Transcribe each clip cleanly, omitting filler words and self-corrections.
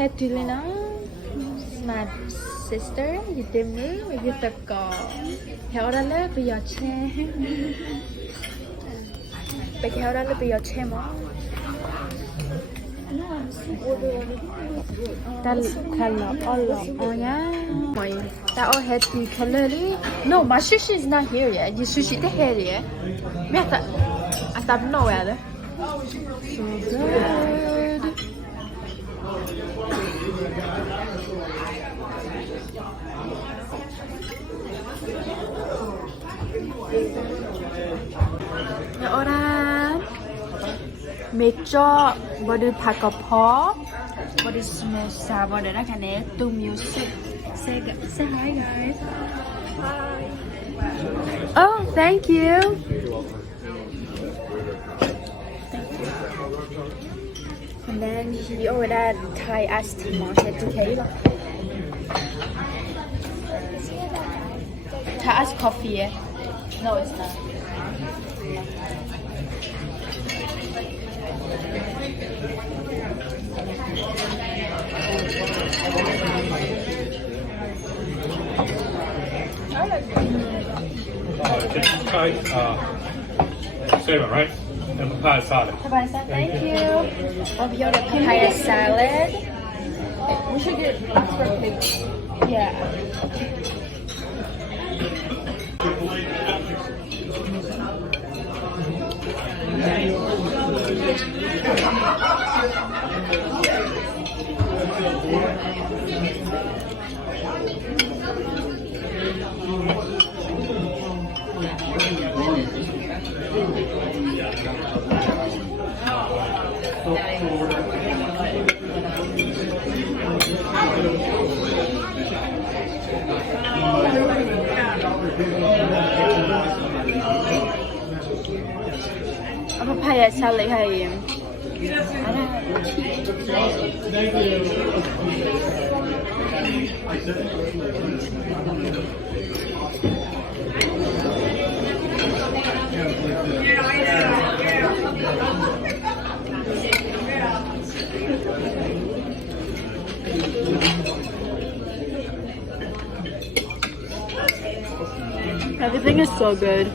had Dilena, my sister, you did me, you took held a little bit your chair. Big held a little bit your chair, mom. That color, oh yeah. That all had the color. No, my sushi is not here yet. Your sushi the here yet. I thought no other. So good. Ora Mecho body pack of paw. What is smosa? What is that? To music. Say hi, guys. Hi. Oh, thank you. And then he ordered Thai iced tea market to Kayla. Thai iced coffee. No, it's not. Thai salmon, right? And Thai salad. Thank you. Of your papaya salad. We should get extra plates. Yeah. Papaya salad hay. Everything is so good.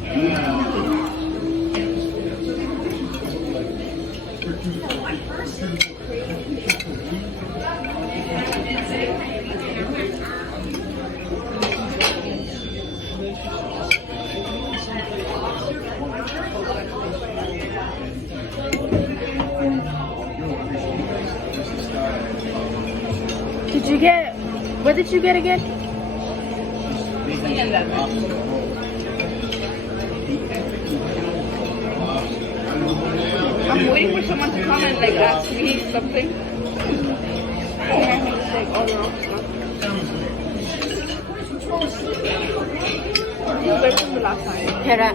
Did you get, what did you get again? I'm waiting for someone to come and like ask me something. Like all the wrong stuff. This is better than the last time. Hera.